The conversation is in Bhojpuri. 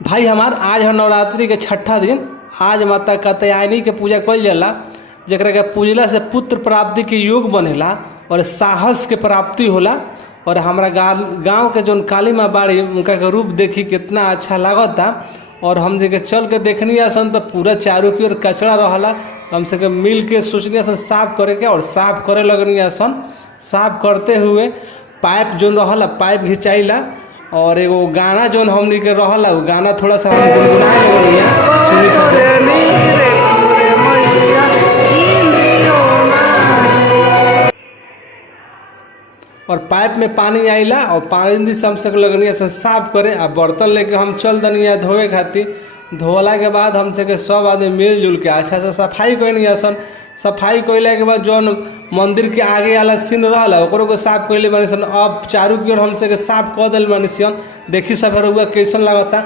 भाई हमार आज है नवरात्रि के छठा दिन। आज माता कात्यायनी के पूजा कइल जाला, जेकरा के पूजला से पुत्र प्राप्ति के योग बनेला और साहस के प्राप्ति होला। और हमारा गांव के जौन काली माँ बाड़ी उनका के रूप देखी कितना अच्छा लागता। और हम जगह चल के देखनी आसन तो पूरा चारों की ओर कचरा रहला, तो हम सब मिल के सोचनी आसन साफ करे के और साफ करे लगनी आसन। साफ करते हुए पाइप जौन रहला पाइप घिंचाइला और एगो गाना जौन हमनी के रहला वो गाना थोड़ा सा हम गुनगुनाए लगनी सुनी सके। और पाइप में पानी आइला और पानी से हम सब लगनी से साफ करे। आ बर्तन लेके हम चल दनी धोए खातिर। धोला के बाद हम सब आदमी मिलजुल के अच्छा से सफाई कैनी आसन। सफाई कैला के बाद जौन मंदिर के आगे वाला सीन रहा ओकरो को साफ कैले बानी सन। अब चारू की ओर हम साफ कर दिल बानी सन। देखी सब रउआ कैसन लागता।